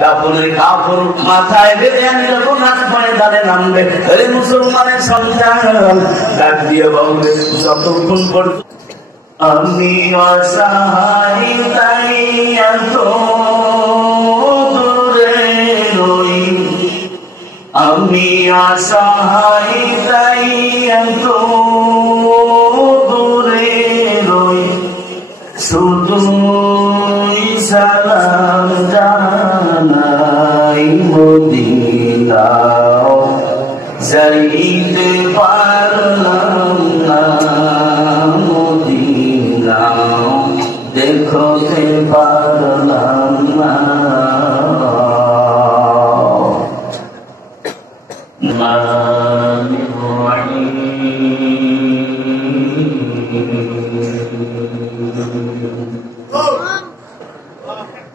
কাপড়ের কাপড় মাথায় বেঁধে আমি যখন আসমানে দাঁড়ে নামবে, মুসলমানের সন্তান ডাক দিয়ে বলবে, যতক্ষণ পর্যন্ত আমি অসহায় তাই এত দূরে রই, আমি অসহায় তাই এত দূরে রই, শুধু সালাম জানাই মদিনাও যাইতে পারলাম না, মদিনাও দেখতে পারলাম না।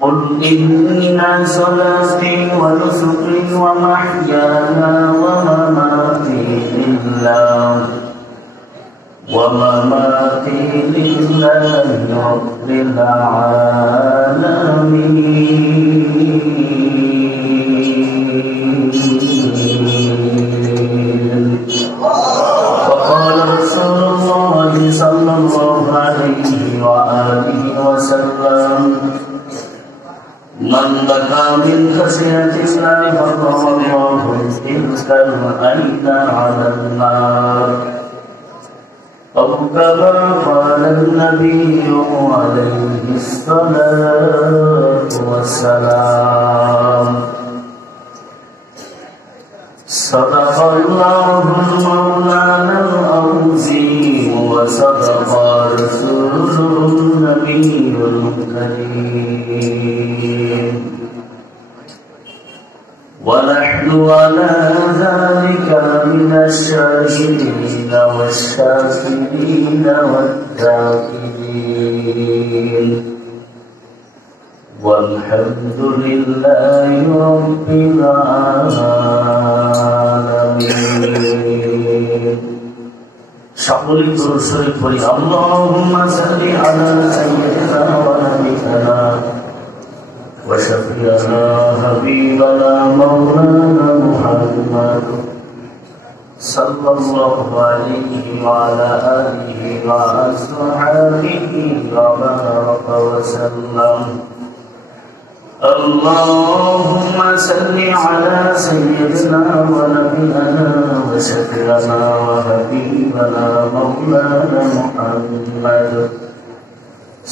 قل إن صلاتي ونسكي ومحياي ومماتي لله رب العالمين. وقال رسول الله صلى الله عليه وآله وسلم: من بكى من خشية الله فقر الله تلك العين على النار، أو كما قال النبي عليه الصلاة والسلام. صدق الله مولانا العظيم وصدق رسوله النبي الكريم، ونحن على ذلك من الشاهدين والشاكرين والذاكرين، والحمد لله رب العالمين. সকলে দরুদ শরীফ পড়ি। আল্লাহুম্মা সাল্লি আলা সাইয়্যিদিনা ওয়া নাবিয়িনা ওয়া শাফিঈনা হাবিবানা মাওলানা মুহাম্মদ সাল্লাল্লাহু আলাইহি ওয়া আলা আলিহি ওয়া আসহাবিহি ওয়া বারাকা ওয়া সাল্লাম। اللهم صل على سيدنا ونبينا وشفيعنا وحبيبنا مولانا محمد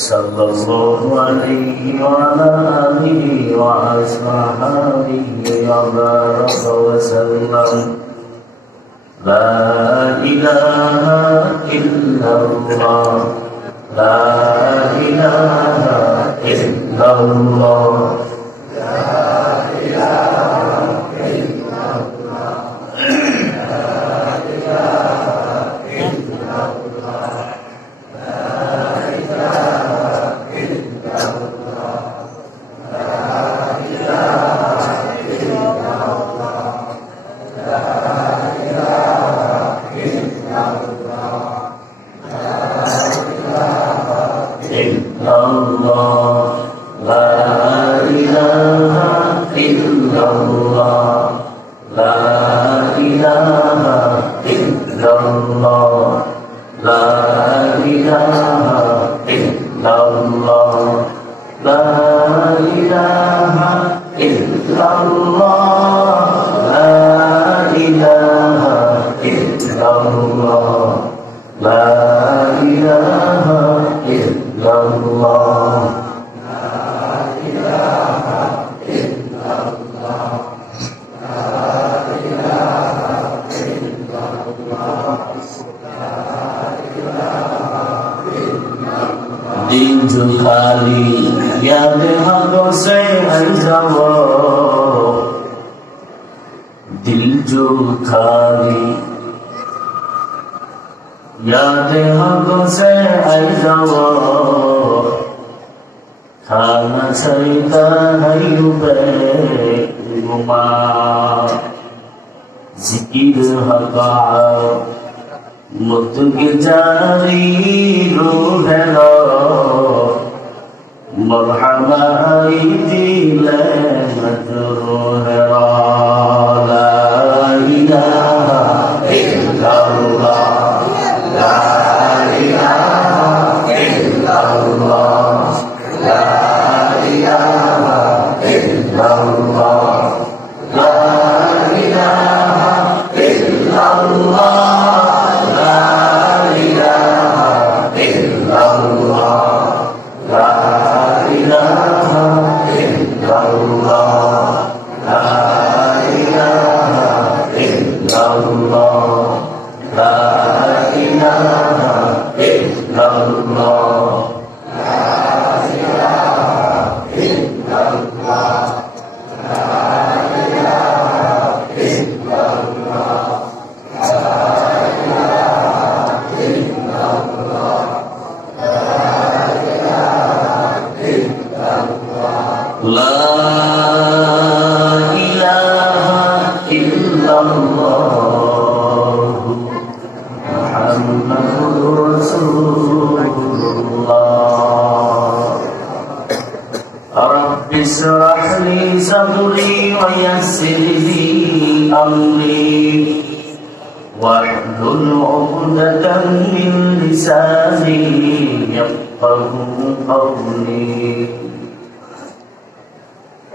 صلى الله عليه وعلى آله وأصحابه وبارك وسلم. لا إله إلا الله، لا إله إلا الله، لا إله إلا الله، لا إله إلا الله، لا إله إلا الله، لا إله إلا الله، لا إله إلا الله، لا إله إلا الله، لا إله إلا الله، لا إله إلا الله، لا إله إلا الله، لا إله إلا الله، لا إله إلا الله، لا إله إلا الله. दिल जो खाली याद हाथों से हर जाओ, दिल जो खाली याद हाथों से हर जाओ, खाना चाहिए नहीं बेगुमा जिक्र हका मुतके जारी रूह लो मरहबा दिल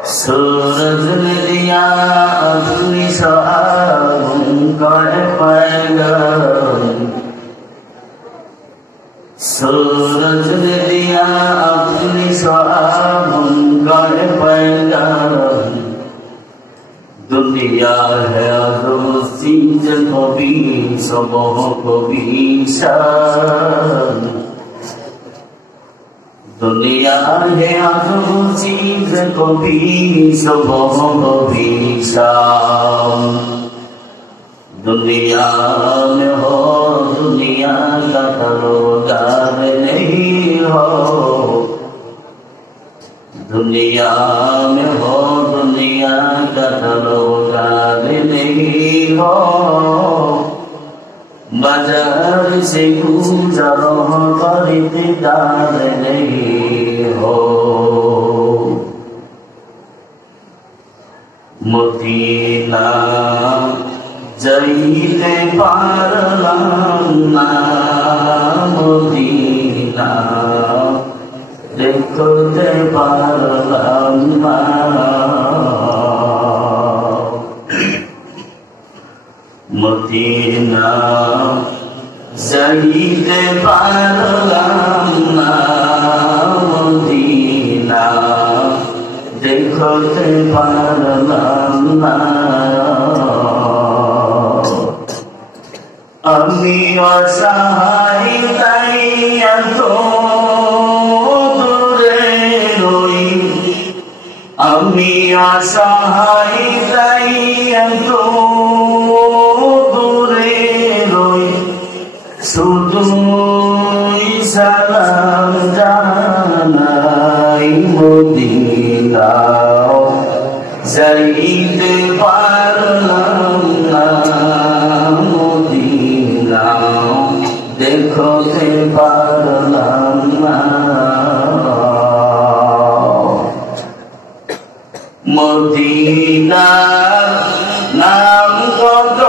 सूरज ने दिया अपनी सहारों का पैगाम, सूरज ने दिया अपनी सहारों का पैगाम। दुनिया है रोज़ी को भी सबों को भी शान, दुनिया है आधो चीज को भी सबों को भी शाम। दुनिया में हो दुनिया का तरोगार नहीं हो, दुनिया में हो दुनिया का तरोगार नहीं हो। बाजार से गुजरो खरीदार नहीं हो। मदीना जाइते पारलाम ना, मदीना देखते पारलाम ना। मदीना जाइते पारलाम ना, मदीना देखते पारलाम ना। আমি অসহায় তাই এত দূরে রই, আমি অসহায় তাই এত দূরে রই। শুধুই সালাম জানাই মদিনা যাইতে পারলাম না, মদিনা দেখতে পারলাম না। মদিনার নাম কত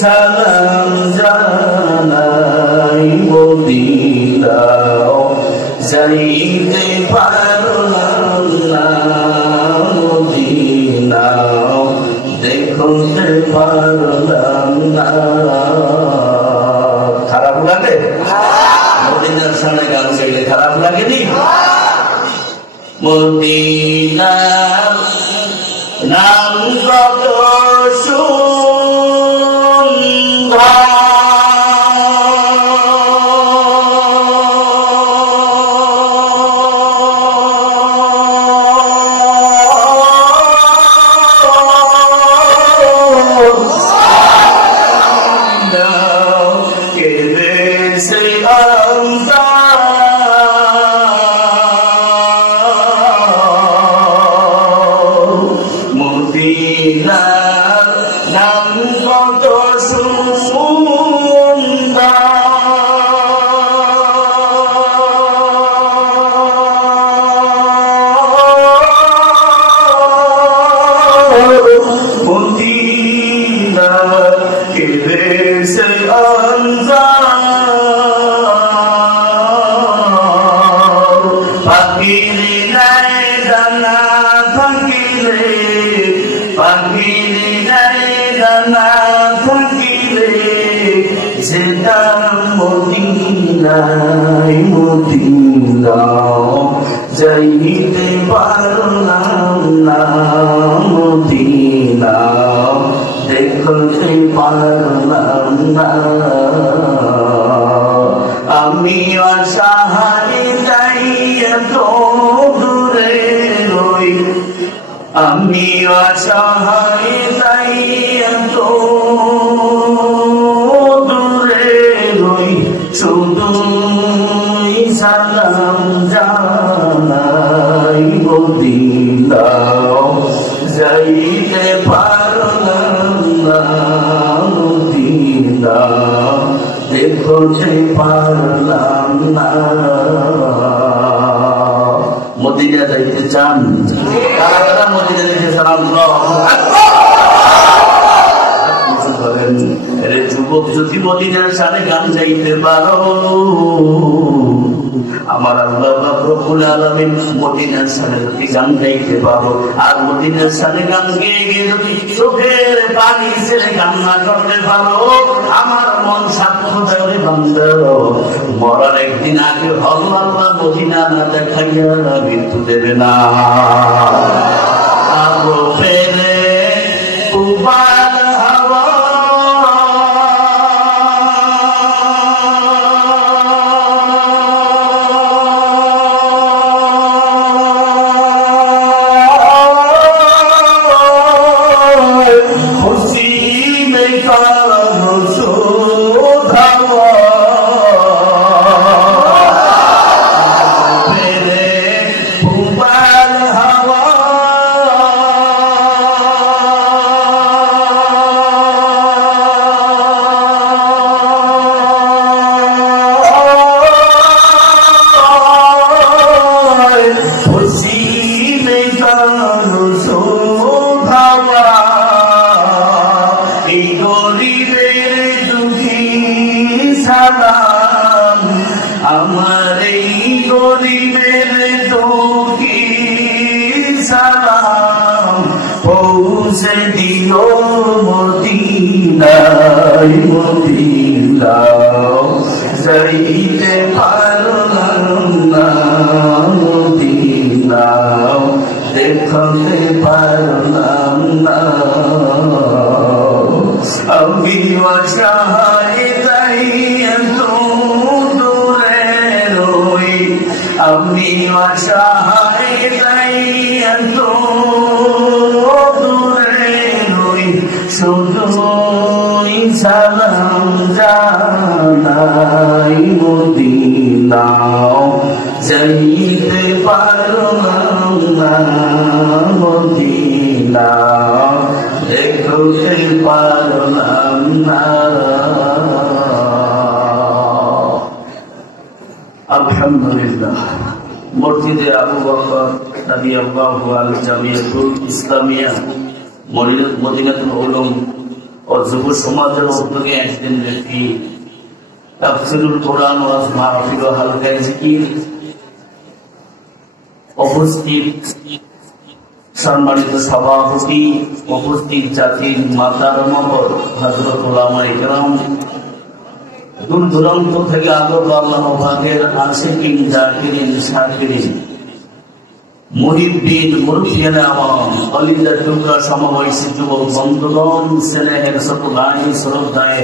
সালাম জানাই মদিনা যাইতে পারলাম না মদিনা দেখতে পারলাম না। খারাপ লাগে? মদিনার সামনে গান গাইলে খারাপ লাগেনি? মদিনা নাম কত সুন্দর যাইতে পারলাম না মদিনা দেখতে পারলাম না। আমি অসহায় তাই এত দূরে রই, আমি অসহায় তাই এত দূরে রই, শুধু সালাম জানাই মদিনা যাইতে পারলাম না মদিনা দেখতে পারলাম না। মদিনা যাইতে চান? কারা কারা মদিনা যাইতে সালাম করেন? এর যুবক যদি মদিনার সাথে গান গাইতে পারো, আমার আল্লাহ রব্বুল আলামিন মদিনার সাথে যদি গান গাইতে পারো, আর মদিনার সাথে গান গেয়ে গিয়ে যদি চোখের পানি ছেড়ে কান্না করতে পারো, আমার মন সাক্ষ্য দেবে বান্দা মরার একদিন আগে হল আল্লাহ মদিনা না দেখাইয়া মৃত্যু দেবে না। আবো ফেরে উবাল হাওয়া আমার এই গরিবের দুঃখী সালাম পৌঁছে দিও মদিনায় মদিনা যাইতে পারলাম না মদিনা দেখতে পারলাম না। আমি অসহায় তাই এত দূরে রই, আমি অসহায় তাই এত দূরে রই, শুধু সালাম জানাই মদিনা যাইতে পারলাম না মদিনা দেখতে পারলাম না। আলহামদুলিল্লাহ। মসজিদে আবু বকর রাদিয়াল্লাহু আনহু জামিয়াতুল ইসলামিয়া মদিনাতুল উলুম ও যুব সমাজের উদ্যোগে একদিন ব্যক্তি তাফসীরুল কোরআন ওয়াজ মাহফিল ও হালকায়ে জিকির উপস্থিত সম্মানিত সভাপতি, উপস্থিত জাতির মাতার মহল, হযরত উলামায়ে কেরাম, দূর দূরান্ত থেকে আগত আল্লাহ পাকের আশিকিন, জাকিরিন, শাকিরিন, মুহিব্বিন, মুরব্বিয়ানে আওয়াম, কলিজার টুকরা সমাবেশী যুবক বন্ধুগণ, স্নেহের ছোট ভাই, শ্রদ্ধায়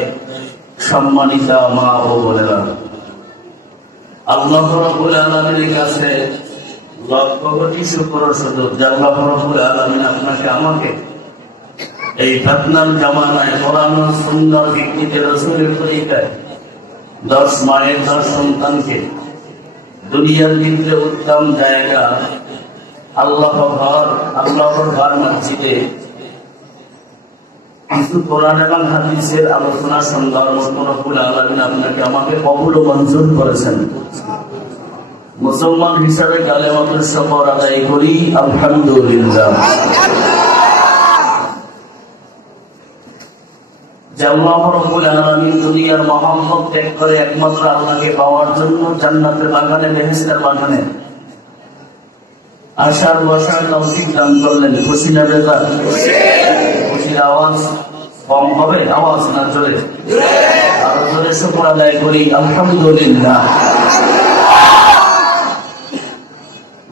সম্মানিতা মা ও বোনেরা, আল্লাহ রাব্বুল আলামিনের কাছে লক্ষ কোটি শুকর সুযোগ যে আল্লাহ রাব্বুল আলামিন আপনাকে আমাকে এই ফিতনার জামানায় কোরআন ও সুন্নাহর ভিত্তিতে রাসূলের তরিকায় 10 মায়ের 10 সন্তানকে দুনিয়ার ভিতরে উত্তম জায়গা আল্লাহর ঘর মসজিদে কিছু কোরআন এবং হাদিসের আলোচনা শোনার মতো রব্বুল আলামিন আপনাকে আমাকে কবুল ও মঞ্জুর করেছেন। মুসলমান হিসাবে কালেমাতুল শুকর আদায় করি, আলহামদুলিল্লাহ। যে আল্লাহ রাব্বুল আলামিন দুনিয়ার মহব্বত ত্যাগ করে একমাত্র আল্লাহকে পাওয়ার জন্য জান্নাতের বাগানে, বেহেশতের বাগানে আশার বসার তৌফিক দান করলেন। খুশি না বেজার? খুশির আওয়াজ কম হবে, আওয়াজ না জোরে? আরো জোরে শুকর আদায় করি, আলহামদুলিল্লাহ।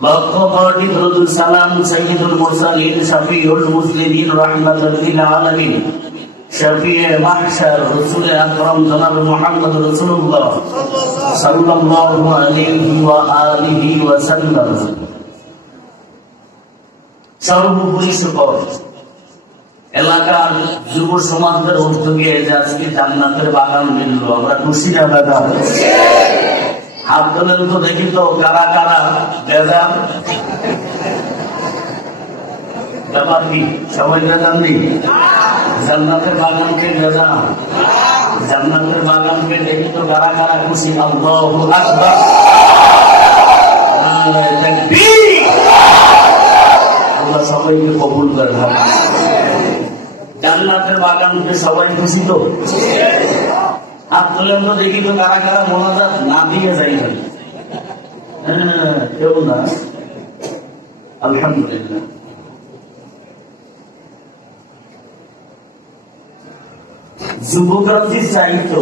লক্ষ কোটি দরুদ সালাম সাইয়্যিদুল মুরসালিন, শাফিউল মুসলিমিন, রাহমাতুল লিল আলামিন, শফিয়ে মাহশার, রাসূল আকরাম জনাব মুহাম্মদ রাসূলুল্লাহ সাল্লাল্লাহু আলাইহি ওয়া আলিহি ওয়া সাল্লাম। সর্বোপরি শুকর এলাকার যুব সমাজের উদ্যোগে যে আজকে জান্নাতের বাগান মিলল, আমরা খুশি না বেজার? হাত তোলেন তো দেখি তো কারা কারা বেজার। ব্যাপার কি? সবাই বেজার নেই? জান্নাতের বাগানকে বেজার? জান্নাতের বাগানকে দেখি তো কারা কারা খুশি? আল্লাহু আকবার, নারায়ে তাকবীর। আল্লাহ সবাইকে কবুল করেন। জান্নাতের বাগানকে সবাই খুশি তো? হাত তোলেন তো দেখি তো কারা কারা মোনাজাত না দিয়ে যাই না? কেউ না? আলহামদুলিল্লাহ। যুবকরা যে চাইতো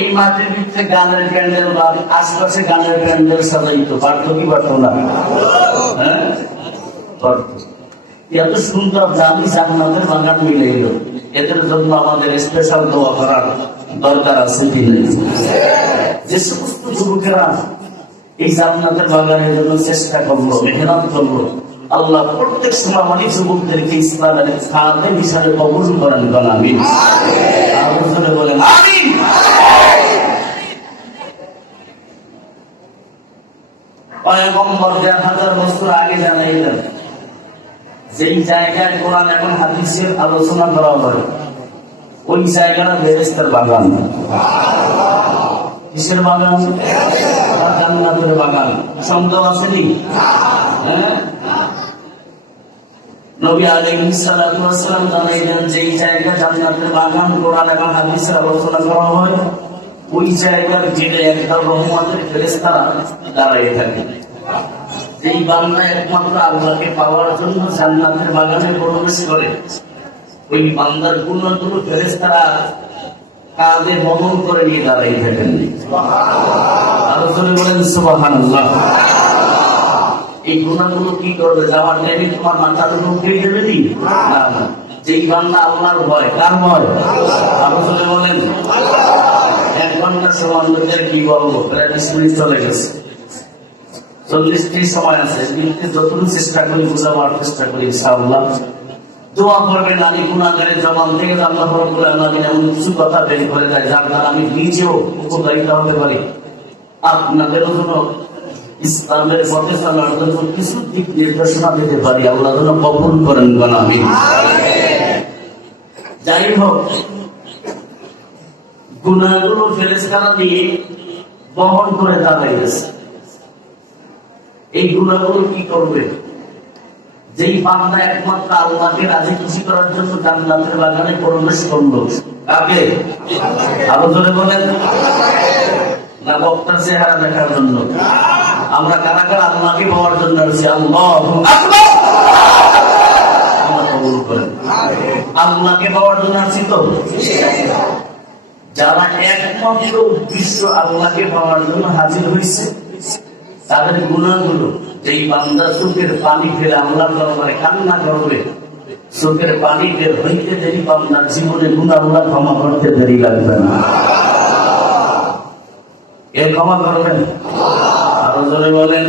এই মাঠের ভিতরে গানের প্যান্ডেল বা আশপাশে গানের প্যান্ডেল সাজাইতো, পারতো কি পারতো না? হ্যাঁ, পারতো। এত সুন্দর দামি জান্নাতের বাগান মিলে এলো, এদের জন্য আমাদের স্পেশাল দোয়া করার দরকার আছে কি নেই? যে সমস্ত যুবকেরা এই জান্নাতের বাগানের জন্য চেষ্টা করলো, মেহনত করলো, আল্লাহ প্রত্যেক সময় অনেক যুবকদেরকে ইসলামের খাদেম হিসাবে কবুল করেন। আমিন। আলোচনা বলেন আমিন। পয়গম্বর 1000 বছর আগে জানাইলেন যেই জায়গায় কোরআন এবং হাদিসের আলোচনা করা হয় ওই জায়গাটা বেহেশতের বাগান। কিসের বাগান? জান্নাতের বাগান। সন্দেহ আসেনি? হ্যাঁ, নবী আলাইহিস সালাতু ওয়াস সালাম জানাইলেন যেই জায়গা জান্নাতের বাগান কোরআন এবং হাদিসের আলোচনা করা হয় ওই জায়গার জেলে একটা রহমতের ফেরেশতারা দাঁড়িয়ে থাকে। যেই বান্দা একমাত্র আল্লাহকে পাওয়ার জন্য জান্নাতের বাগানে প্রবেশ করে ওই বান্দার গুণগুলো ফেরেশতারা কাঁধে বহন করে নিয়ে দাঁড়িয়ে থাকেন। আলোচনা বলেন সুবহানাল্লাহ। এই গুণাগুলো কি করবে? যাওয়ার টাইমে তোমার মাথার উপর উঠিয়ে দেবে নি? না না, যেই বান্দা আল্লাহর ভয়, কার ভয়? আলোচনা বলেন। 1 ঘন্টা সময় কি বলবো, প্রায় 20 মিনিট চলে গেছে, 40 মিনিট সময় আছে। যতটুকু চেষ্টা করি বোঝাবার চেষ্টা করি ইনশাআল্লাহ। দোয়া করবেন আমি গুনাহগারের জবান থেকে আল্লাহ রাব্বুল আলামিন এমন কিছু কথা বের করে দেয় যার দ্বারা আমি নিজেও উপকারিত হতে পারি, আপনাদেরও জন্য ইসলামের পথে চলার জন্য কিছু দিক নির্দেশনা দিতে পারি। আল্লাহ যেন কবুল করেন। আমিন। যাই হোক, গুনাহগুলো ফেরেশতারা দিয়ে বহন করে দাঁড়ায় গেছে। এই গুনাহগুলো কি করবে? যেই বান্দা একমাত্র আল্লাহকে রাজি খুশি করার জন্য জান্নাতের বাগানে প্রবেশ করলো, কাকে? আরো জোরে বলেন। না বক্তার চেহারা দেখার জন্য? আমরা কারা কারা আল্লাহকে পাওয়ার জন্য আসছি? আল্লাহু আকবার। আল্লাহ কবুল করেন। আল্লাহকে পাওয়ার জন্য আসছি তো? যারা একমাত্র উদ্দেশ্য আল্লাহকে পাওয়ার জন্য হাজির হয়েছে, তাদের গুনাহগুলো যেই বান্দা চোখের পানি ফেলে আল্লাহর দরবারে কান্না করবে, চোখের পানি বের হইতে দেরি বান্দার জীবনে গুনাহ আল্লাহ ক্ষমা করতে দেরি লাগবে না। এর ক্ষমা করবেন? আরো জোরে বলেন।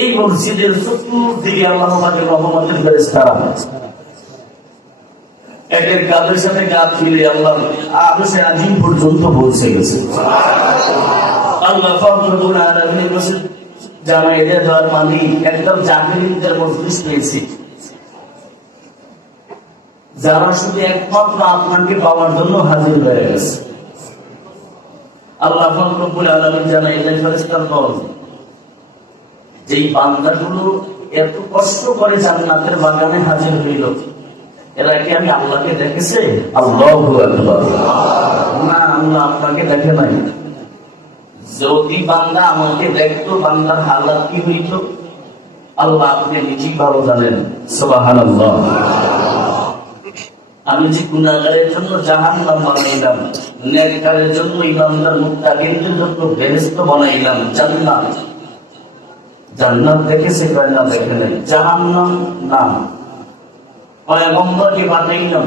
এই মসজিদের চতুর্দিকে আল্লাহ পাকের রহমতের ফেরেশতারা একের কাদের সাথে কাঁধ ফিরে আল্লাহ আরশে আজিম পর্যন্ত পৌঁছে গেছে। আল্লাহ রব্বুল আলামিনের মসজিদ জামাই দেওয়ার মানি একদম জাকিরিনদের মজলিস পেয়েছি, যারা শুধু একমাত্র আপনাকে পাওয়ার জন্য হাজির হয়ে গেছে। আল্লাহ রব্বুল আলামিন জানাই দেয় ফেরেশতার দল, যেই বান্দাগুলো এত কষ্ট করে জান্নাতের বাগানে হাজির হইল, এরা কি আমি আল্লাহকে দেখেছে? আল্লাহু আকবার। না, আল্লাহ আপনাকে দেখে নাই। যদি বান্দা আমাকে দেখতো, বান্দার হালাত কি হইত আল্লাহ আপনি নিজেই ভালো জানেন। সুবহানাল্লাহ। আমি যে গুনাহগারের জন্য জাহান্নাম বানাইলাম, নেককারের জন্য ইমানদার মুত্তাকিনদের জন্য বেহেশত বানাইলাম, জান্নাত। জান্নাত দেখেছে? কয় না, দেখে নাই। জাহান্নাম না। পয়গম্বরকে বানাইলাম,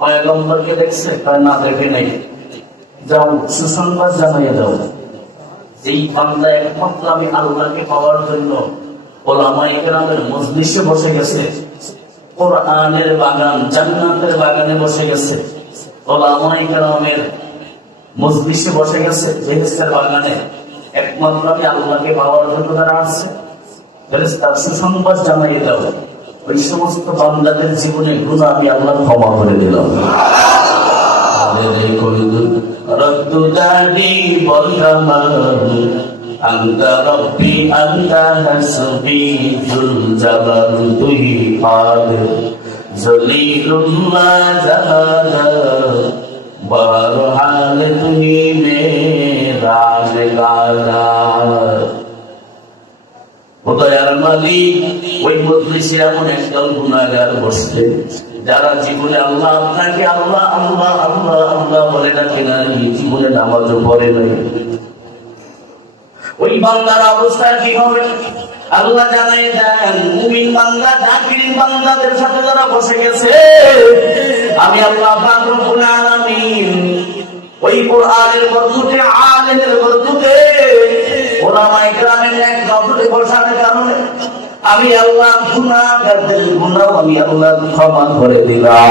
পয়গম্বরকে দেখছে? কয় না, দেখে নাই। যাও সুসংবাদ জানাইয়া দাও। এই বান্দা একমাত্র আমি আল্লাহকে পাওয়ার জন্য ওলামায়ে কেরামের মজলিসে বসে গেছে, কোরআনের বাগান জান্নাতের বাগানে বসে গেছে, ওলামায়ে কেরামের মজলিসে বসে গেছে, বেহেশতের বাগানে, একমাত্র আমি আল্লাহকে পাওয়ার জন্য তারা আসছে। ফেরেশতার সুসংবাদ জানাইয়ে দাও, ওই সমস্ত বান্দাদের জীবনে গুনাহ আমি আল্লাহ ক্ষমা করে দিলাম। রদ্দু দাদি বলকামাল আনতা রব্বি আনতা হাসবি জুল জালাল তুই কাদের জলিলুল্লাহ জালালা বরহাল তুই মেরা গালা। দয়ার মালিক, ওই মজলিসে এমন একদল গুনাহগার বসতেন যারা জীবনে আল্লাহ আপনাকে আল্লাহ আল্লাহ আল্লাহ আল্লাহ বলে ডাকে না, জীবনে নামাজও পড়ে নাই। ওই বান্দার অবস্থা কি হবে আল্লাহ জানাই দেন। মুমিন বান্দা জাকির বান্দাদের সাথে যারা বসে গেছে, আমি আল্লাহ পাক রব্বুল আলামিন ওই কোরআনের বরকতে, আলেমের বরকতে, ওলামায়ে কেরামের এক নজরে বসার কারণে আমি আল্লাহ গুনাহগারদের গুনাহ আমি আল্লাহ ক্ষমা করে দিলাম।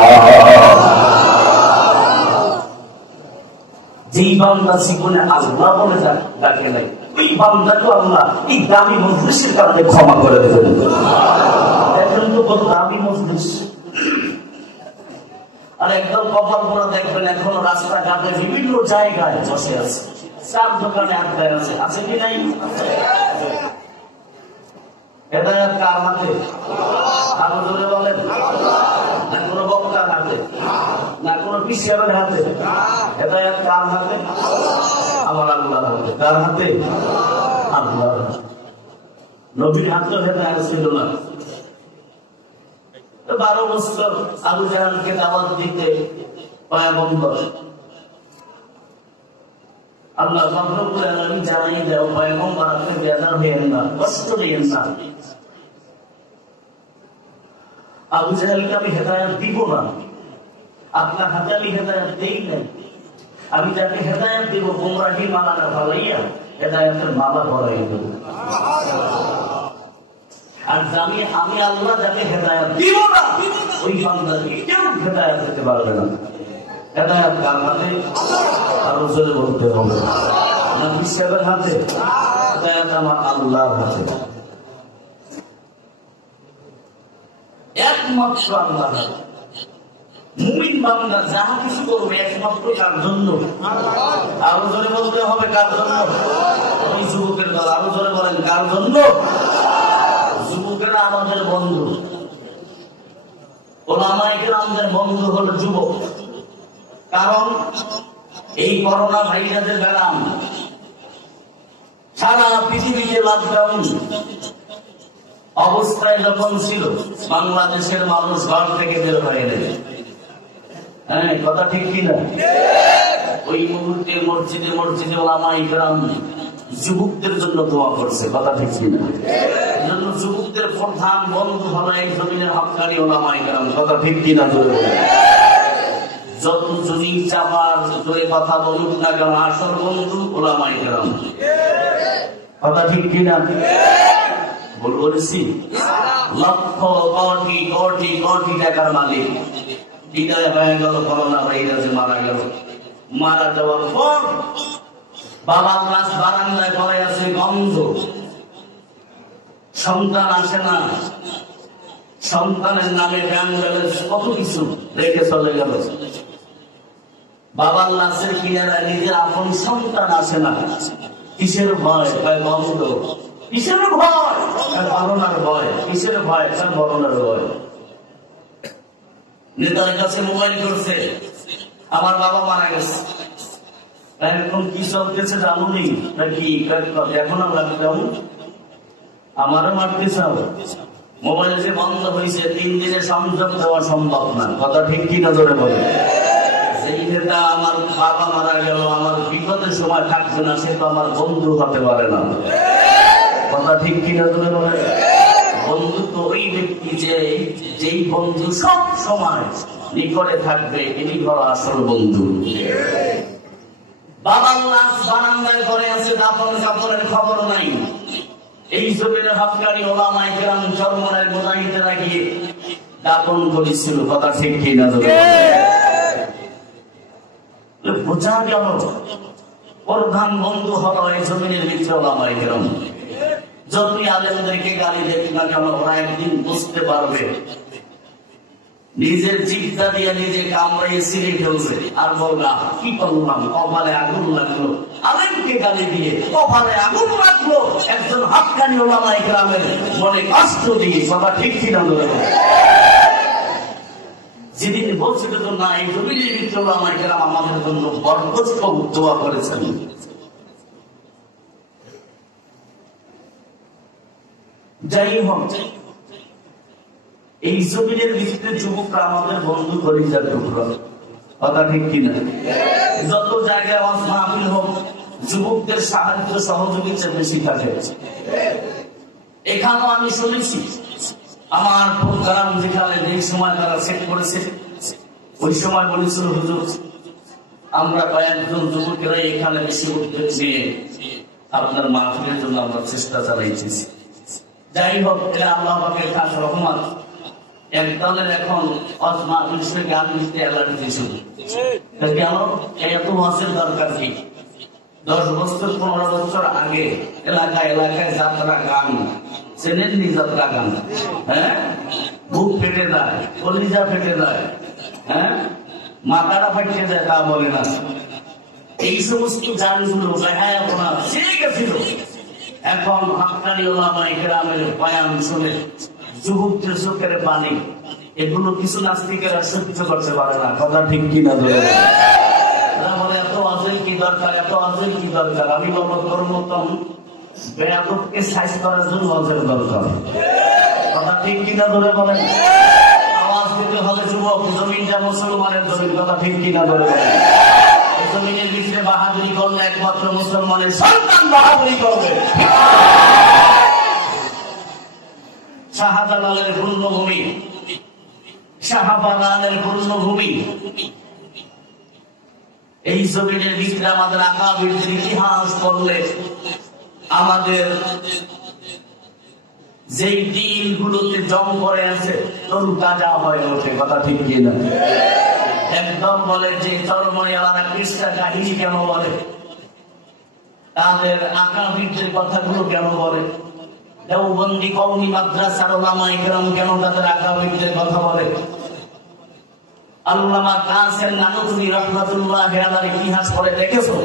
যেই বান্দা জীবনে আল্লাহ বলে ডাকে নাই, ওই বান্দাকে আল্লাহ এই দামি মজলিসের কারণে ক্ষমা করে দেবেন। দেখেন তো কত দামি মজলিস। আর একদম কপাল পোড়া দেখবেন এখনো রাস্তাঘাটে বিভিন্ন জায়গায় বসে আছে, চার দোকানে আড্ডায় আছে, আছে কি নাই? হেদায়েত কার হাতে? আরো জোরে বলেন। না কোনো বক্তার হাতে, না কোনো পিসিয়ারের হাতে। হেদায়েত কার হাতে? আমার আল্লাহর হাতে। কার হাতে? আল্লাহর হাতে। নবীর হাতেও হেদায়েত ছিল না। 12 বছর আবু জাহলকে দাওয়াত দিতে পয়গম্বর আল্লাহ রব্বুল আলামিন জানাই দাও, পয়গম্বর আপনি বেজার হইয়েন না, কষ্ট দিয়েন না। আবু জাহলকে আমি হেদায়েত দিব না, আপনার হাতে আমি হেদায়েত দেই নাই। আমি যাকে হেদায়েত দিব গোমরাহি মালাটা ভালাইয়া হেদায়েতের মালা ভরাই দেব। আর আমি আল্লাহ যাকে হেদায়েত দিব না, ওই বান্দাকে কেউ হেদায়েত দিতে পারবে না। হেদায়েত কার হাতে? আরো জোরে বলতে হবে। না বিশ্বের হাতে? হেদায়েত আমার আল্লাহর হাতে, একমাত্র আল্লাহর হাতে। মুমিন বান্দা যাহা কিছু করবে একমাত্র কার জন্য? আরো জোরে বলতে হবে, কার জন্য? ওই যুবকের দল আরো জোরে বলেন, কার জন্য? যুবক যুবকেরা আমাদের বন্ধু, ওলামায়ে কেরামদের বন্ধু হলো যুবক। কারণ এই করোনা ভাইরাসের ব্যারাম, সারা পৃথিবীতে লকডাউন অবস্থায় যখন ছিল, বাংলাদেশের মানুষ ঘর থেকে বের হয়ে গেল। হ্যাঁ, কথা ঠিক কিনা? ওই মুহূর্তে মসজিদে মসজিদে ওলামায়ে কেরাম যুবকদের জন্য দোয়া করছে, কথা ঠিক কিনা? জন্য যুবকদের প্রধান বন্ধু হলো এই জমিনের হক্কানি ওলামায়ে কেরাম, কথা ঠিক কিনা? যত জমি চাপার জোরে কথা বলুক না কেন, আসল বন্ধু ওলামায়ে কেরাম, কথা ঠিক কিনা? বলেছি লক্ষ কোটি কোটি কোটি টাকার মালিক বিদায় হয়ে গেল, করোনা ভাইরাসে মারা গেল। মারা যাওয়ার পর বাবা ক্লাস বারান্দায় পড়ে আছে, গন্ধ, সন্তান আসে না, সন্তানের নামে ব্যাংক ব্যালেন্স কত কিছু রেখে চলে গেল। বাবার লাশের কিনারায় নিজের আপন সন্তান আসে না, কিসের ভয়? গন্ধ। কিসের ভয়? করোনার ভয়। কিসের ভয়? করোনার ভয়। নেতার কাছে মোবাইল করছে, আমার বাবা মারা গেছে, এখন কি চলতেছে জানুনি নাকি? এখন আমরা যাবো, আমারও মারতে চাও। মোবাইল যে বন্ধ হয়েছে, 3 দিনে সংযোগ দেওয়া সম্ভব না, কথা ঠিক কি না? ধরে বলে সেই নেতা আমার বাবা মারা গেল, আমার বিপদের সময় থাকবে না, সে তো আমার বন্ধু হতে পারে না, কথা ঠিক কিনা? ধরে বলে বন্ধু তো ওই ব্যক্তি যেই বন্ধু সব সময় নিকটে থাকবে, এটি হলো আসল বন্ধু। বাবার লাশ বারান্দায় পড়ে আছে, দাফন কাপড়ের খবর নাই। এই জমিনের হক্কানি ওলামায়ে কেরাম চরমনের মুজাহিদেরা গিয়ে দাফন করেছিল, কথা ঠিক কিনা? বোঝা গেল প্রধান বন্ধু হলো এই জমিনের ভিতরে ওলামায়ে কেরাম। যতই আলেমদেরকে গালি দেখ না কেন, ওরা একদিন বুঝতে পারবে, নিজের জিভটা দিয়ে নিজে কামড়িয়ে ছিঁড়ে ফেলবে আর বলবে কি করলাম, কপালে আগুন লাগলো। আলেমকে গালি দিয়ে কপালে আগুন লাগলো একজন হক্কানি ওলামায়ে কেরামের মনে কষ্ট দিয়ে, কথা ঠিক কিনা? যেদিন বলছিল না এই জমিনের ভিতরে ওলামায়ে কেরাম আমাদের জন্য বরকত দোয়া করেছেন। যাই হোক, এই জমিনের ভিতরে যুবকরা আমাদের বন্ধু কলিজার টুকরা, কথা ঠিক কিনা? যত জায়গায় মাহফিল হোক, যুবকদের সাহায্য সহযোগিতা বেশি থাকে। এখানেও আমি শুনেছি, আমার প্রোগ্রাম যেখানে যে সময় তারা সেট করেছে, ওই সময় বলেছিল হুজুর আমরা কয়েকজন যুবকেরা এখানে বেশি উদ্যোগ নিয়ে আপনার মাহফিলের জন্য আমরা চেষ্টা চালাইছি। যাই হোক, এটা আল্লাহ পাকের খাস রহমত। একদলের এখন মাহফিলের গান লিখতে অ্যালার্জি শুধু, কেন? এত মাসের দরকার কি? 10 বছর 15 বছর আগে এলাকায় এলাকায় যাত্রা গান, চেনেননি যাত্রা গান? হ্যাঁ, বুক ফেটে যায়, কলিজা ফেটে যায়, হ্যাঁ, মাথাটা ফেটে যায়, তা বলে না। এই সমস্ত গানগুলো হ্যাঁ আপনার শিখে গেছিল। এখন হক্কানি ওলামায়ে কেরামের বয়ান শুনে যুবকদের চোখের পানি, এগুলো কিছু নাস্তিকেরা সহ্য করতে পারে না, কথা ঠিক কিনা? ধরে বলে এত আজল কি দরকার, এত আজল কি দরকার? আমি বলবো কর্মতম বেয়াদবকে সাইজ করার জন্য আজল দরকার, কথা ঠিক কিনা? ধরে বলেন আওয়াজ দিতে হবে যুবক, জমিনটা মুসলমানের জমিন, কথা ঠিক কিনা? ধরে বলেন জমিনের ভিতরে বাহাদুরি করলে একমাত্র মুসলমানের সন্তান বাহাদুরি করবে। শাহজালালের পূর্ণভূমি, শাহবাগানের পূর্ণভূমি, এই জমিনের ভিতরে আমাদের আকাবিরদের ইতিহাস পড়লে আমাদের যেই দিনগুলোতে জং করে আছে তরু তাজা হয়ে ওঠে, কথা ঠিক কিনা? একদম বলে যে চরমনিয়ালারা কৃষ্ণা কাহিনী কেন বলে, তাদের আকাবিরদের কথাগুলো কেন বলে, দেওবন্দি কওমি মাদ্রাসার ওলামায়ে কেরাম কেন তাদের আকাবিরদের কথা বলে। আল্লামা কাসেম নানুতুবি রাহমাতুল্লাহি আলাইহির ইতিহাস পড়ে দেখেছো?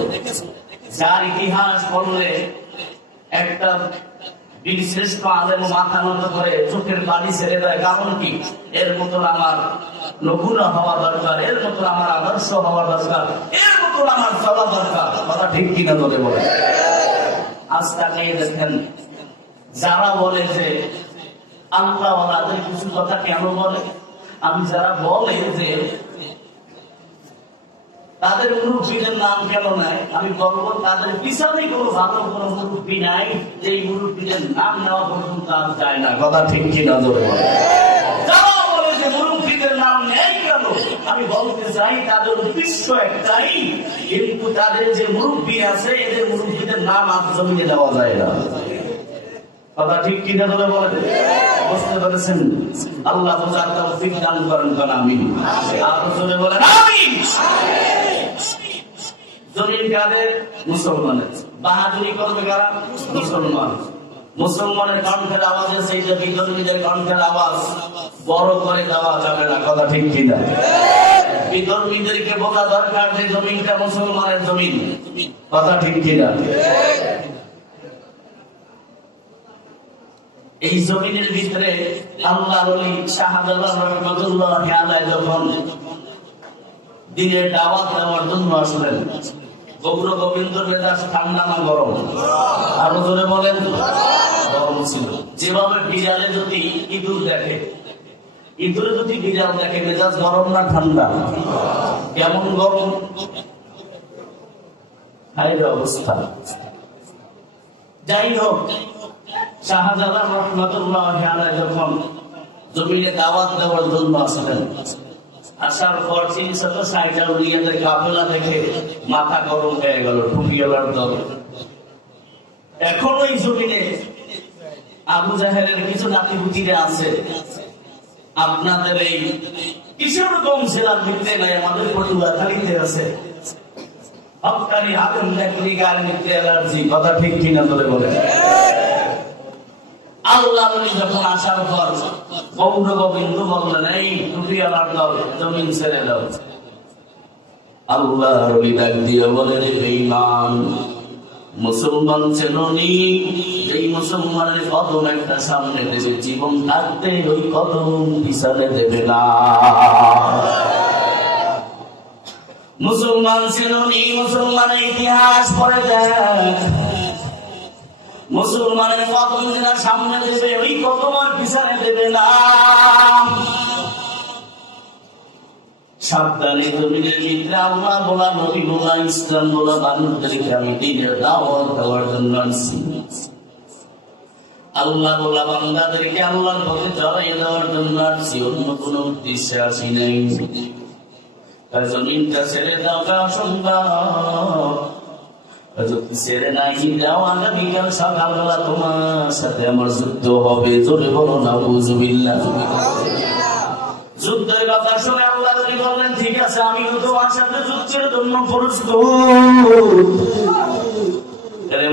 যার ইতিহাস পড়লে একটা বীরশ্রেষ্ঠ আলেম মাথা নত করে চোখের পানি ছেড়ে দেয়। কারণ কি? এর মতন আমার নমুনা হওয়া দরকার, এর মতন আমার আদর্শ হওয়া দরকার, এর মতন আমার চলা দরকার। কথা ঠিক কিনা বলে বলে? আজ তাকে দেখেন যারা বলে যে আল্লাহ ওনাদের কিছু কথা কেন বলে, আমি যারা বলে যে তাদের মুরব্বীদের নাম কেন নাই, আমি বলবো তাদের পিছনে কোনো ভালো কোনো মুরব্বী নাই যে মুরব্বীদের নাম নেওয়া পর্যন্ত আর যায় না। কথা ঠিক কিনা ধরে বলে? যারা বলে যে মুরব্বীদের নাম নেই কেন, আমি বলতে চাই তাদের উদ্দেশ্য একটাই, কিন্তু তাদের যে মুরব্বী আছে এদের মুরব্বীদের নাম আর জমিয়ে দেওয়া যায় না। কথা ঠিক কিনা ধরে বলে? বুঝতে পেরেছেন? আল্লাহ বোঝার তৌফিক দান করেন। কারণ আমিন। আর জোরে বলেন আমিন। জমিন কাদের? মুসলমানের। বাহাদুরি করবে কারা? মুসলমান। মুসলমানের কণ্ঠের আওয়াজে সেই যে বিধর্মীদের কণ্ঠের আওয়াজ বড় করে দেওয়া যাবে না। কথা ঠিক কিনা? বিধর্মীদেরকে বোঝা দরকার যে জমিনটা মুসলমানের জমিন। কথা ঠিক কিনা? এই জমিনের ভিতরে আল্লাহর ওলি শাহজালাল রাহমাতুল্লাহ আলাইহি যখন দিনের দাওয়াত দেওয়ার জন্য আসলেন, গৌর গোবিন্দর মেজাজ ঠান্ডা না গরম? আরো জোরে বলেন। গরম ছিল। যেভাবে বিড়ালে যদি ইঁদুর দেখে, ইঁদুরে যদি বিড়াল দেখে, মেজাজ গরম না ঠান্ডা? কেমন গরম! হাইরে অবস্থা। যাই হোক, শাহজালাল রাহমাতুল্লাহ আলাইহি যখন জমিনে দাওয়াত দেওয়ার জন্য আসলেন, আসার পর 360টা উলিয়াদের কাফেলা দেখে মাথা গরম হয়ে গেল টুপিওয়ালার দল। এখন ওই জমিনে আবু জাহেলের কিছু নাতিপুতিরা আছে, আপনাদের এই কিশোর কম জেলার ভিতরে নাই, আমাদের পটুয়াখালীতে আছে। হকানি আদম দেখলি গার মিত্রে অ্যালার্জি। কথা ঠিক কিনা বলে বলে? আল্লাহ যখন আসার পর গৌর গোবিন্দ বললেন, এই টুপিওয়ালার দল জমিন ছেড়ে দাও। আল্লাহ রবি ডাক দিয়ে বলেন, বেঈমান মুসলমান চেননি, এই মুসলমানের কদম একটা সামনে দেবে, জীবন থাকতে ওই কদম পিছনে দেবে না। মুসলমান চেননি, মুসলমানের ইতিহাস পড়ে দেখ, মুসলমানের কদম যেটা সামনে দেবে ওই কদম আর পিছনে দেবে না। সাবধানে জমিনের ভিতরে আল্লাহ বলা, নবী বলা, ইসলাম বলা মানুষদেরকে আমি দিনের দাওয়াত দেওয়ার জন্য আনছি। আল্লাহ বলা বান্দাদেরকে আল্লাহর পথে চড়াই দেওয়ার জন্য আসছি, অন্য কোন উদ্দেশ্যে আসি নাই। জমিনটা ছেড়ে দাও অসম্ভব, যদি ছেড়ে নাই যাও আগামীকাল সকালবেলা তোমার সাথে আমার যুদ্ধ হবে। জোরে বলো নাউযুবিল্লাহ। যুদ্ধের কথা শুনে আল্লাহ বললেন, ঠিক আছে আমি তোমার সাথে যুদ্ধের জন্য প্রস্তুত।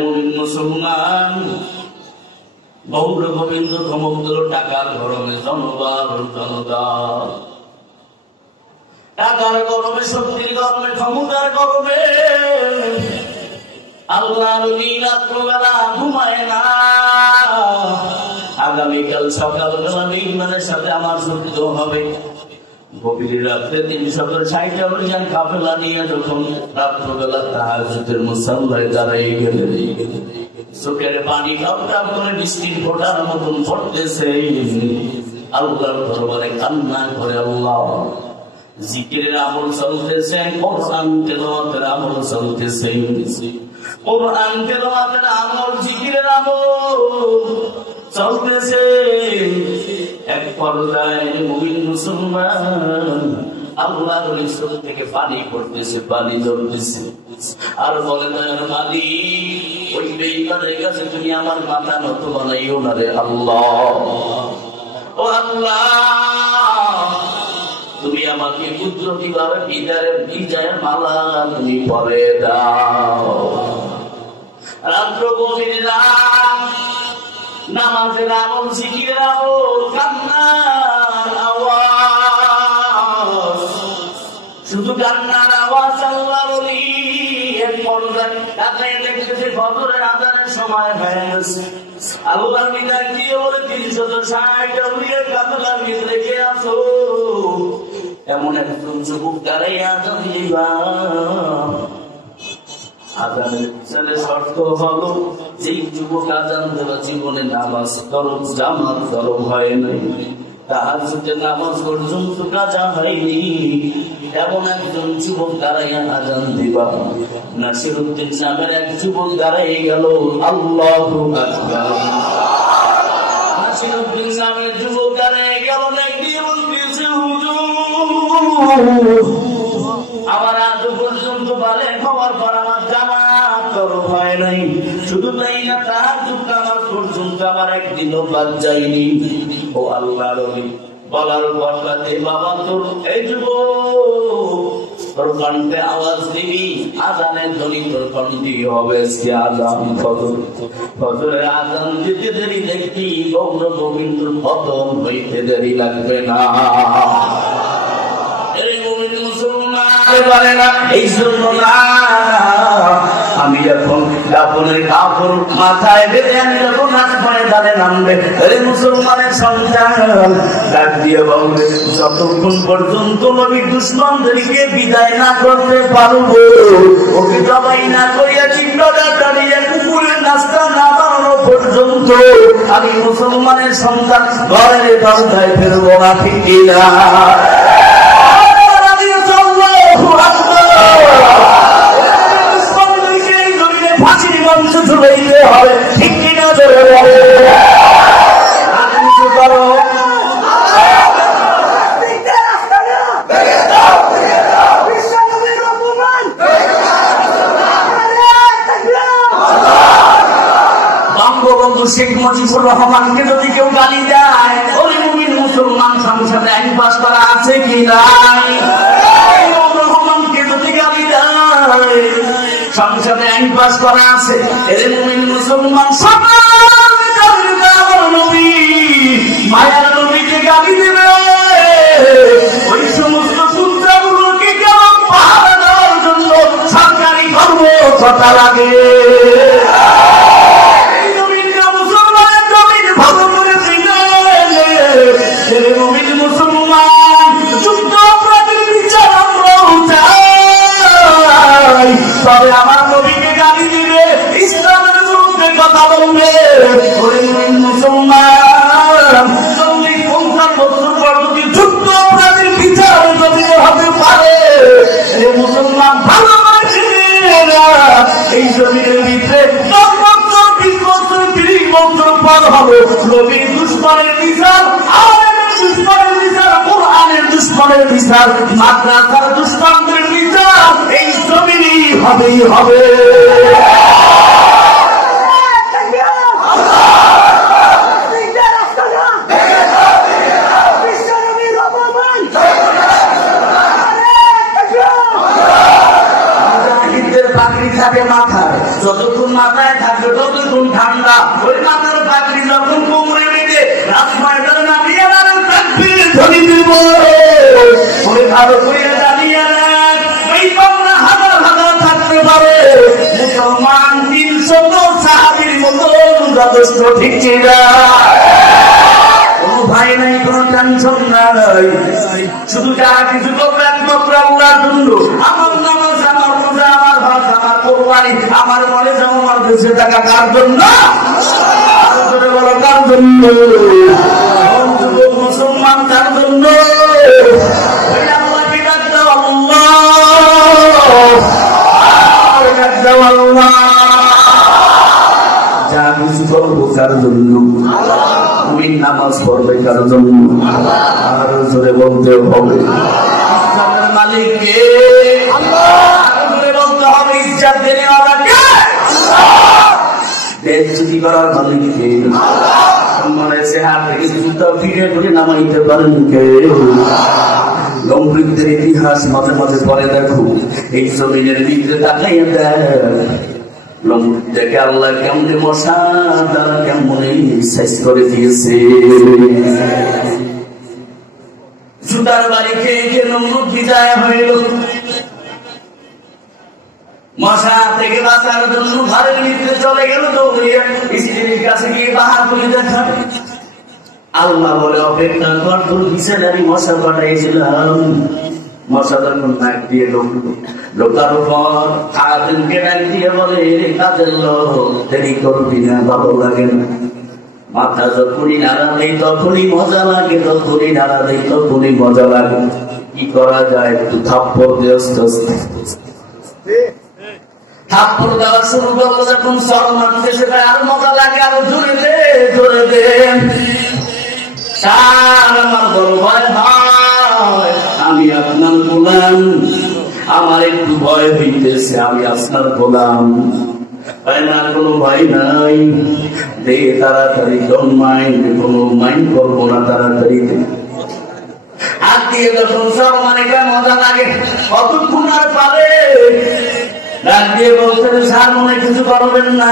মুমিন মুসলমান গৌর গোবিন্দ ধমক দিল, টাকার গরমে জনবার জনতা, টাকার গরমে, শক্তির গরমে, ক্ষমতার গরমে আল্লাহ রাত্রবেলা ঘুমায় না। আগামীকাল সকালবেলা নির্মাণের সাথে আমার যুদ্ধ হবে। গভীর রাত্রে 360টা অভিযান কাফেলা নিয়ে যখন রাত্রবেলা তাহাজ্জুদের মুসাল্লায় দাঁড়াই গেলেন, চোখের পানি টপ টপ করে বৃষ্টির ফোঁটার মতন পড়তেছে। আল্লাহর দরবারে কান্না করে আল্লাহ, জিকিরের আমল চলতেছে, কোরআন তেলাওয়াতের আমল চলতেছে, কোরআন তেলাওয়াতের আমল, জিকিরের আমল চলতেছে। এক পর্যায়ে মুমিন মুসলমান আল্লাহর চোখ থেকে পানি পড়তেছে, পানি ঝরতেছে, আর বলে মালিক ওই বেঈমানের কাছে তুমি আমার মাথা নত বানাইও না রে আল্লাহ। ও আল্লাহ, তুমি আমাকে কুদরতি ভাবে বিজয়ের মালা তুমি পরে দাও। রাত্র গভীর রাত, নামাজের আমল, জিকিরের আমল, কান্নার আওয়াজ, শুধু কান্নার আওয়াজ। আল্লাহর ওলি এক পর্যায়ে তাকায় দেখতেছে ফজরের আযানের সময় হয়ে গেছে। আল্লাহ বিধান দিয়ে বলে 360 উড়িয়ে কাতলার ভিতরে কে আছো? এমন একজন যুবক তারাই আজান দিবা। আজানের পিছনে শর্ত হলো যেই যুবক আজান দেওয়া জীবনে নামাজ তরফ জামাত তরফ হয় নাই, তাহাজ্জুদে নামাজ পর্যন্ত কাজা হয়নি, এমন একজন যুবক দাঁড়াইয়া আজান দিবা। নাসিরউদ্দিন নামের এক যুবক দাঁড়াই গেল, আল্লাহু আকবার। নাসিরউদ্দিন নামের যুবক দাঁড়াই গেল, নাকি বলতেছে হুজুর আমার আজ পর্যন্ত বালে খাওয়ার পর আমার জামাত তরফ হয় নাই, শুধু তাই না তাহাজ্জুদ নামাজ পর্যন্ত আমার একদিনও বাদ যায়নি। ও আল্লাহর ওলি বলার বদলাতে বাবা তোর এই যুবক তোর কণ্ঠে আওয়াজ দিবি, আজানের ধ্বনি তোর কণ্ঠে হবে আজান ফজর। ফজরের আজান দিতে দেরি দেখবি গৌর গোবিন্দর পতন হইতে দেরি লাগবে না। এই জন্য আমি এখন কাপড়ের কাপড় মাথায় বেঁধে আমি যখন ময়দানে নামবে, মুসলমানের সন্তান ডাক দিয়ে বলবে যতক্ষণ পর্যন্ত নবীর দুশমনদেরকে বিদায় না করতে পারবো, ওকে জবাই না করিয়া চিন্তা দাঁড়িয়ে কুকুরের নাস্তা না বানানো পর্যন্ত আমি মুসলমানের সন্তান ঘরের দরজায় ফেরবো না, ঠিক কিনা? ফাঁসির মঞ্চ চলে দিতে হবে, ঠিক কিনা? ধরে করো বঙ্গবন্ধু শেখ মুজিবুর রহমানকে যদি কেউ গালি দেয়, ওই মুমিন মুসলমান সংসদে আইন পাস করা আছে কি নাই? রহমানকে যদি গালি দেয় সংসদে আইন পাস করা আছে, এর মুমিন মুসলমান নবী মায়ার নবীকে গালি দেবে, ওই সমস্ত সূত্রগুলোকে কেমন পাহারা দেওয়ার জন্য সরকারি কর্মকর্তা লাগে। তবে আমার নবীকে গালি দিবে, ইসলামের বিরুদ্ধে কথা বলবে, মুসলমান 50 বছর পর্যন্ত যুদ্ধ অপরাধের বিচার যদি হতে পারে, মুসলমান ভালো এই জমিনের ভিতরে 10 বছর 20 বছর 30 বছর পর হবে নবীর দুশমনের বিচার, আলেমের দুশমনের বিচার, কোরআনের দুশমনের বিচার, মাদ্রাসার দুশমনদের বিচার এই জমিনই হবেই হবে। থাকে মাথায়, যতক্ষণ মাথায় থাকবে ততক্ষণ ঠান্ডা, ওই মাথার পাগড়ি যখন কোমরে বেঁধে রাজময়দানে নামিয়ে তাকবীর ধ্বনি দিব, ওই ভালো করে দাঁড়িয়ে নেন, ওই বাংলা হাজার হাজার থাকতে পারে, মুসলমান 300 সাহাবীর মতো যথেষ্ট, ঠিক না? কোনো ভাই নাই, কোনো টেনশন নাই, শুধু যা কিছু করবে একমাত্র আল্লাহর জন্য। আমার নামাজ, আমার রোজা, আমার হজ, আমার কোরবানি, আমার মনে যেমন আমার দেশে টাকা কার জন্য? বলো কার জন্য? মুসলমান কার জন্য? আল্লাহকে ডাক দাও, আল্লাহ যা কিছু করবো কার জন্য? তুমি নামাজ পড়বে কার জন্য? আর জোরে বলতে হবে মালিককে, জোরে বলতে হবে ইজ্জত দেনেওয়ালাকে, বেইজ্জতি করার মালিককে, মানে সে হাত থেকে জুতা ফিরে করে নামাইতে পারেন কে? লম্বৃদ্ধের ইতিহাস মাঝে মাঝে পরে দেখো, এই জমিনের ভিতরে তাকাইয়া দেখ দেখে আল্লাহ কেমনে মশা তারা কেমনে সাইজ করে দিয়েছে। জুতার বাড়ি খেয়ে খেয়ে নমরুদ বিদায় হইল, মশা থেকে বাঁচার জন্য ঘরের ভিতরে চলে গেল দৌড়িয়ে স্ত্রীর কাছে গিয়ে বাহাদুরি দেখাবে। আল্লাহ বলে অপেক্ষা কর, তোর বিছানারি মশা পাঠাইছিলাম। মশা যখন নাক দিয়ে ঢোকার পর খাদেমকে ডাক দিয়ে বলে, কাজের লোক দেরি করবি না, ভালো লাগে না। মাথা যখনই নাড়া দেয় তখনই মজা লাগে, তখনই নাড়া দেয় তখনই মজা লাগে। কি করা যায়? একটু থাপ্পড় দিয়ে থাপ্পড় দেওয়া শুরু করলো। যখন সর মারতে সেটা আর মজা লাগে, আরো জোরে দে জোরে দে। আমার বড় ভয় হয়, আমি আপনার গোলাম, আমার একটু ভয় হইতেছে, আমি আপনার গোলাম। না কোনো ভয় নাই, দে তাড়াতাড়ি, ডোন্ট মাইন্ড, কোনো মাইন্ড করবো না, তাড়াতাড়ি দে। হাত দিয়ে যখন সব মানে মজা লাগে, কতক্ষণ আর পারে। ডাক দিয়ে বলতেন, স্যার মনে কিছু করবেন না,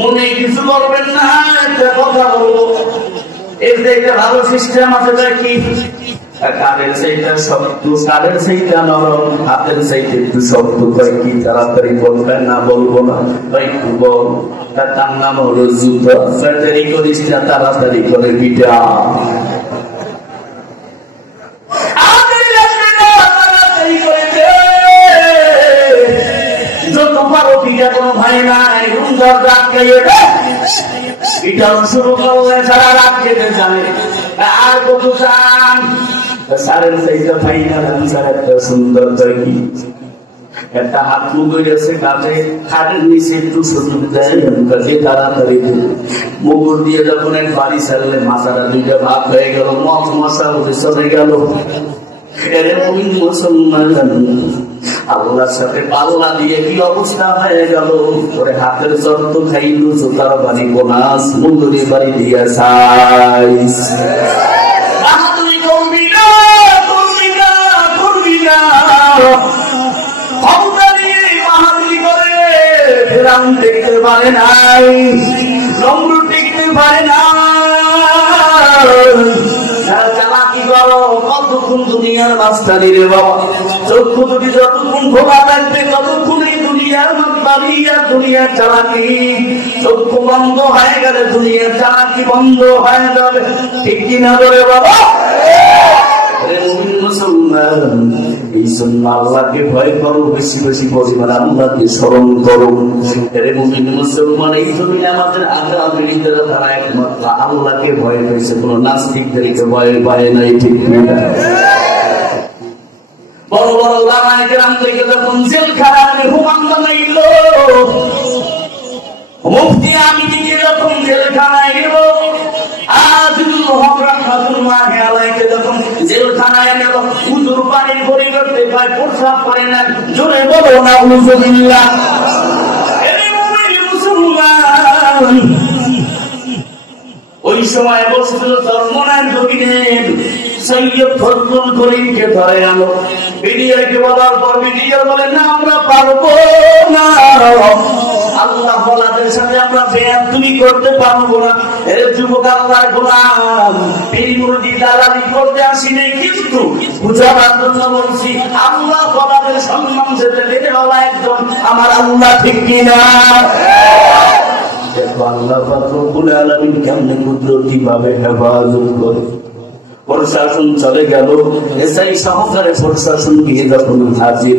মনে কিছু করবেন না, একটা কথা বলবো। এর যে একটা ভালো সিস্টেম আছে, কি কারের সেইটা শক্ত, কারের সেইটা নরম, হাতের সেইটা একটু শক্ত। কি তাড়াতাড়ি বলবেন না? বলবো না, একটু বল। তার নাম হলো জুতা। দেরি করিস না, তাড়াতাড়ি করে পিটা। যত পারো পিটা, কোনো ভাই নাই। রুম দরজা আটকাইয়ে পিটানো শুরু করলে সারা রাত কেটে যায়। আর কত চান? সারের চাইতে ফাইনাল আনসার একটা সুন্দর তৈরি। একটা হাত মুখ গেছে কাজে, খাটের নিচে একটু সুযোগ দেয়, কাজে তাড়াতাড়ি মুগুর দিয়ে যখন এক বাড়ি ছাড়লে মাথাটা দুইটা ভাগ হয়ে গেল, মশা উঠে চলে গেল। এরকম মুসলমান আল্লাহর সাথে পাল্লা দিয়ে কি অবস্থা হয়ে গেল। ওরে হাতের যত খাইল, জোতার বাড়ি বোনাস, মুগুরি বাড়ি দিয়ে সাইজ। দেখতে পারে নাই, নম্র টিকতে পারে না। চালাকি করো, কতক্ষণ দুনিয়ার মাস্টারি রে বাবা। চক্ষু দুটি যতক্ষণ খোলা থাকবে ততক্ষণ এই দুনিয়ার মাস্টারি আর দুনিয়ার চালাকি। চক্ষু বন্ধ হয়ে গেলে দুনিয়ার চালাকি বন্ধ হয়ে যাবে। ঠিক কিনা রে বাবা? এই জন্য আল্লাহকে ভয় করো, বেশি বেশি পরিমাণ আল্লাহকে স্মরণ করো। রে মুমিন মুসলমান, এই জন্য আমাদের আগামীরা তারা একমাত্র আল্লাহকে ভয় পেয়েছে, কোন নাস্তিকদেরকে ভয় পায় নাই। ঠিক বড় বড় ওলামায়ে কেরাম থেকে যখন জেলখানায় হুকুম বানাইল, মুফতি আমিনকে যখন জেলখানায় গেল, আজিজুল হক রাহমাতুল্লাহি আলাইহি যখন জেলখানায় গেল, হুজুর পানির পরিবর্তে পায় প্রস্রাব করে না। জোরে বলো না আউযুবিল্লাহ। এই মুমিন মুসলমান ওই সময় বসছিল চরমনার জমিনে, সৈয়দ ফজলুল করিমকে ধরে আনো। বিডিআরকে বলার পর বিডিআর বলে, না আমরা পারবো না, আল্লাহ বলাদের সাথে আমরা বেয়াদবি করতে পারবো না। এর যুবক আল্লাহর গোলাম, পীর মুরিদ দালালি করতে আসি নাই, কিন্তু বুঝাবার জন্য বলছি, আল্লাহ বলাদের সম্মান যেতে দেবে বলা একজন আমার আল্লাহ। ঠিক কিনা? আল্লাহ পাক রব্বুল আলামিন কেমনে কুদরতি ভাবে হেফাজত করে। প্রশাসন চলে গেল, এসআই সহকারে প্রশাসন গিয়ে যখন হাজির,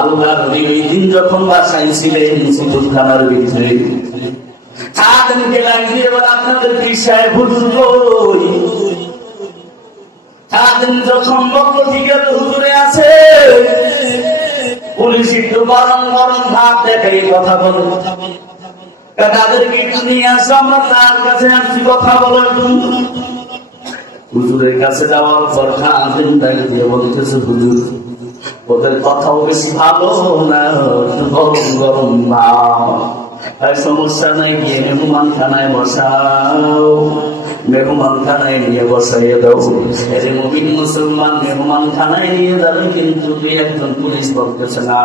আল্লাহর ওই দিন যখন বাসায় ছিলেন সুতুরখানার ভিতরে, খাদেমকে লাগিয়ে বলে, আপনাদের পীর সাহেব হুজুর কই? খাদেম যখন বলল, ঠিক আছে হুজুরে আছে। পুলিশ একটু গরম গরম ভাব দেখাই কথা বলে, তাদেরকে একটু নিয়ে আসো, আমরা তার কাছে আসছি কথা বলার জন্য। হুজুরের কাছে যাওয়ার পর খাদেম ডাক দিয়ে বলতেছে, হুজুর ওদের কথাও বেশি ভালো না, গরম গরম ভাব। সমস্যা নাই, গিয়ে মেহমান খানায় বসাও, মেহমান খানায় নিয়ে বসাইয়ে দাও। এর মুমিন মুসলমান মেহমান খানায় নিয়ে যাবে, কিন্তু একজন পুলিশ বলতেছে না।